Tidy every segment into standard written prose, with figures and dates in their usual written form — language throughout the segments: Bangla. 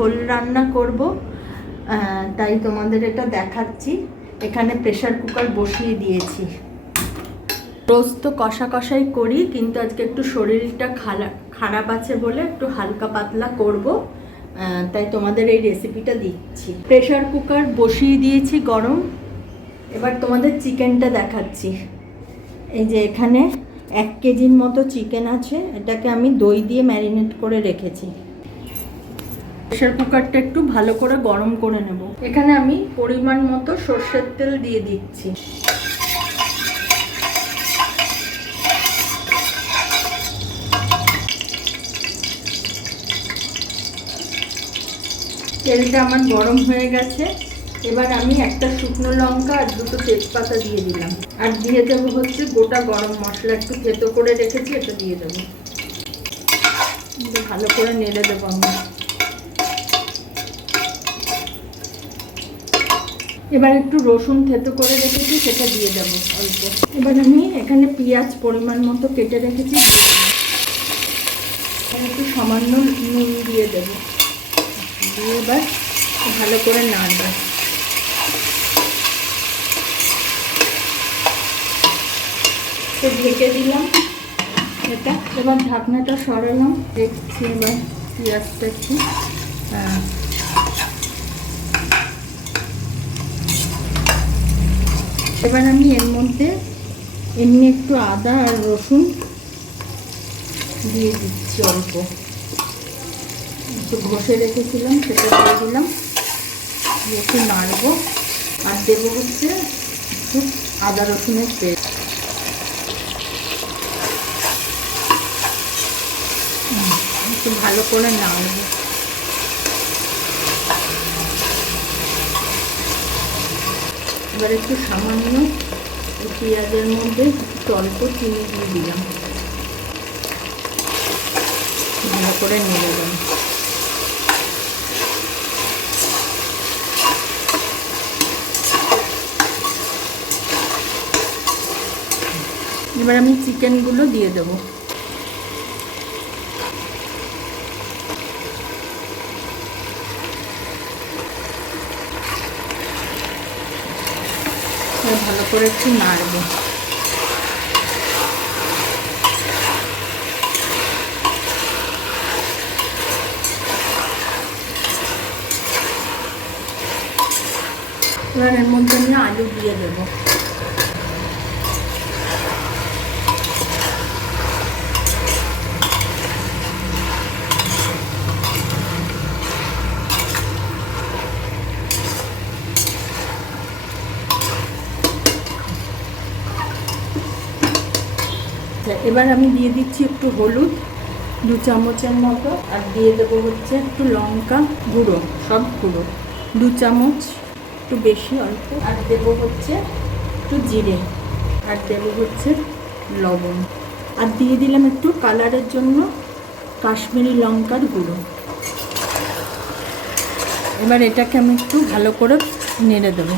ঝোল রান্না করব, তাই তোমাদের এটা দেখাচ্ছি। এখানে প্রেসার কুকার বসিয়ে দিয়েছি। রোজ তো কষা কষাই করি, কিন্তু আজকে একটু শরীরটা খারাপ আছে বলে একটু হালকা পাতলা করব, তাই তোমাদের এই রেসিপিটা দিচ্ছি। প্রেসার কুকার বসিয়ে দিয়েছি গরম। এবার তোমাদের চিকেনটা দেখাচ্ছি। এই যে এখানে 1 কেজির মতো চিকেন আছে, এটাকে আমি দই দিয়ে ম্যারিনেট করে রেখেছি। প্রেসার কুকারটা একটু ভালো করে গরম করে নেব। এখানে আমি পরিমাণ মতো সর্ষের তেল দিয়ে দিচ্ছি। তেলটা আমার গরম হয়ে গেছে। এবার আমি একটা শুকনো লঙ্কা আর 2টো তেজপাতা দিয়ে দিলাম, আর দিয়ে দেবো হচ্ছে গোটা গরম মশলা, একটু থেতো করে রেখেছি, এটা দিয়ে দেবো। ভালো করে নেড়ে দেবো আমি। এবার একটু রসুন থেতো করে রেখেছি, সেটা দিয়ে দেবো অল্প। এবার আমি এখানে পেঁয়াজ পরিমাণ মতো কেটে রেখেছি, একটু সামান্য নুন দিয়ে দেবো, দিয়ে এবার ভালো করে নাড়বো। ঢেকে দিলাম এটা। এবার ঢাকনাটা সরালাম, দেখছি এবার পেঁয়াজটা একটু। এবার আমি এর মধ্যে এমনি একটু আদা আর রসুন দিয়ে দিচ্ছি অল্প, একটু ঘষে রেখেছিলাম সেটা দিয়ে দিলাম, একটু নাড়বো। আর দেবো হচ্ছে একটু আদা রসুনের পেস্ট। একটু ভালো করে নাড়বো। এবার একটু সামান্য পেঁয়াজের মধ্যে একটু অল্প চিনি দিয়ে দিলাম, ভালো করে নেড়ে দেবো। এবার আমি চিকেনগুলো দিয়ে দেবো। ভালো করে একটু নাড়বো। এবার এর মধ্যে আমি আলু দিয়ে দেবো। এবার আমি দিয়ে দিচ্ছি একটু হলুদ 2 চামচের মতো, আর দিয়ে দেবো হচ্ছে একটু লঙ্কা গুঁড়ো, সব গুঁড়ো 2 চামচ, একটু বেশি অল্প। আর দেবো হচ্ছে একটু জিরে, আর দেবো হচ্ছে লবণ, আর দিয়ে দিলাম একটু কালারের জন্য কাশ্মীরি লঙ্কার গুঁড়ো। এবার এটাকে আমি একটু ভালো করে নেড়ে দেবো।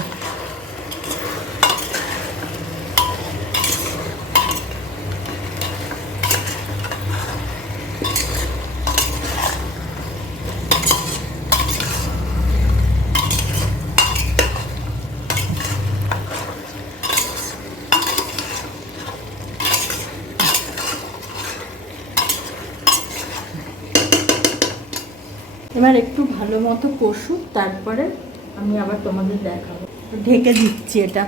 এবার একটু ভালো মতো কষুক, তারপরে আমি আবার তোমাদের দেখাবো। ঢেকে দিচ্ছি এটা।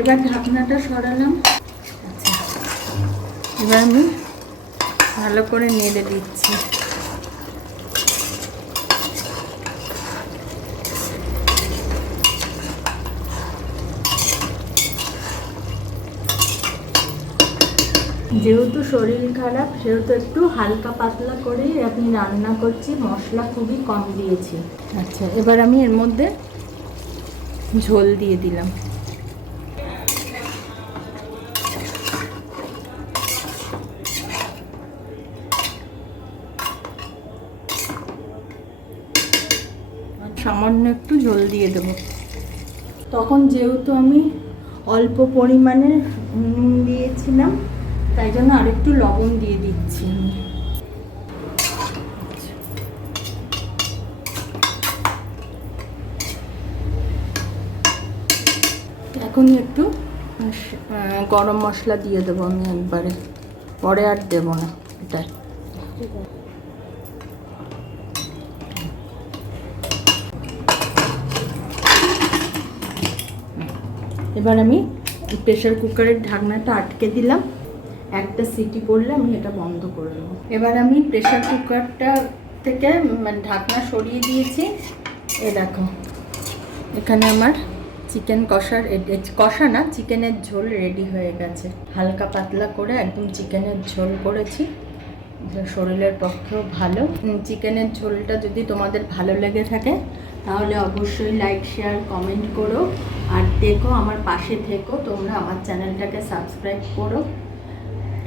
এবার ঢাকনাটা সরালাম। আচ্ছা, এবার আমি ভালো করে নেড়ে দিচ্ছি। যেহেতু শরীর খারাপ, সেহেতু একটু হালকা পাতলা করেই আমি রান্না করছি, মশলা খুবই কম দিয়েছি। আচ্ছা, এবার আমি এর মধ্যে ঝোল দিয়ে দিলাম। সামান্য একটু ঝোল দিয়ে দেবো। তখন যেহেতু আমি অল্প পরিমাণে নুন দিয়েছিলাম, তাই জন্য আরেকটু লবণ দিয়ে দিচ্ছি আমি। এখনই একটু গরম মশলা দিয়ে দেবো আমি একবারে, পরে আর দেবো না এটা। এবার আমি প্রেসার কুকারের ঢাকনাটা আটকে দিলাম, একটা সিটি পড়লে আমি এটা বন্ধ করে দেবো। এবার আমি প্রেসার কুকারটা থেকে ঢাকনা সরিয়ে দিয়েছি। এ দেখো এখানে আমার চিকেন কষা না, চিকেনের ঝোল রেডি হয়ে গেছে। হালকা পাতলা করে একদম চিকেনের ঝোল করেছি, শরীরের পক্ষেও ভালো। চিকেনের ঝোলটা যদি তোমাদের ভালো লেগে থাকে তাহলে অবশ্যই লাইক, শেয়ার, কমেন্ট করো। আর দেখো, আমার পাশে থেকো, তোমরা আমার চ্যানেলটাকে সাবস্ক্রাইব করো।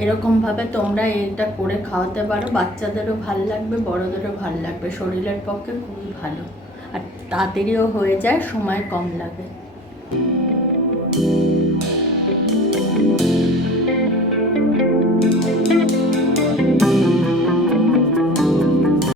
এরকমভাবে তোমরা এটা করে খাওয়াতে পারো, বাচ্চাদেরও ভালো লাগবে, বড়োদেরও ভালো লাগবে, শরীরের পক্ষে খুবই ভালো, আর তাড়াতাড়িও হয়ে যায়, সময় কম লাগে।